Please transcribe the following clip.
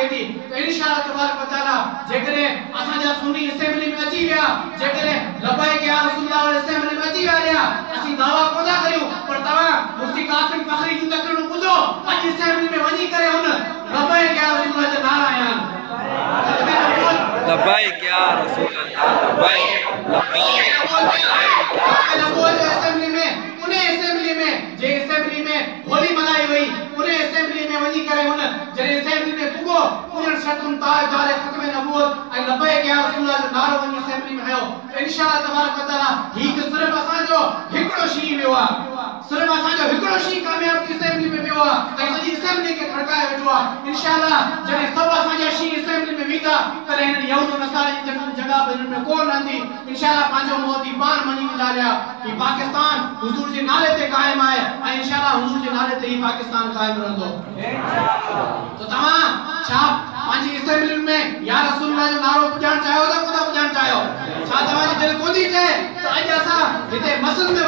थिए थी त इंशाअल्लाह तबारक व तआला जेकरे असा जा सुन्नी असेंबली में अची गया जेकरे लबैक या रसूलुल्लाह असेंबली में अची गया असी दावा कोना करियो पर तवा मुफ्ती कासिम फखरी जो तकरीर बुझो अज असेंबली में वनी करे हुन लबैक या रसूलुल्लाह जा नारा आया लबैक या रसूलुल्लाह लबैक असेंबली में उन्हें असेंबली में जे असेंबली में होली मनाई हुई उन्हें असेंबली में वनी करे हुन जरे असेंबली में पुगो उन शतुन ताजदार खत्म नबूवत ऐ लबैक या रसूलुल्लाह जो नारो वनी असेंबली में आयो इंशाअल्लाह तबारक व तआला ही सिर्फ असा जो हिकड़ो शी वियो सिर्फ असा जो हिकड़ो शी कामयाब असेंबली में वियो ऐ सजी असेंबली के खड़काए वेठो इंशाअल्लाह जरे सब असा जा शी असेंबली में वीता करे इन यहूद नसारा जी जगह पे में कोन रहंदी इंशाअल्लाह पांजो मोदी पान मनी गुजारिया कि पाकिस्तान हुजूर जे नाले ते कायम आए ऐ इंशाअल्लाह हुजूर जे नाले ते ही पाकिस्तान कायम रहंदो इंशाअल्लाह तो तमाम छा पांजी असेंबली में या रसूलुल्लाह जो नारो पुजाण चाहो त कोदा पुजाण चाहो छा तवा जी दिल कोदी थे तो अज असा हिते मस्जिद में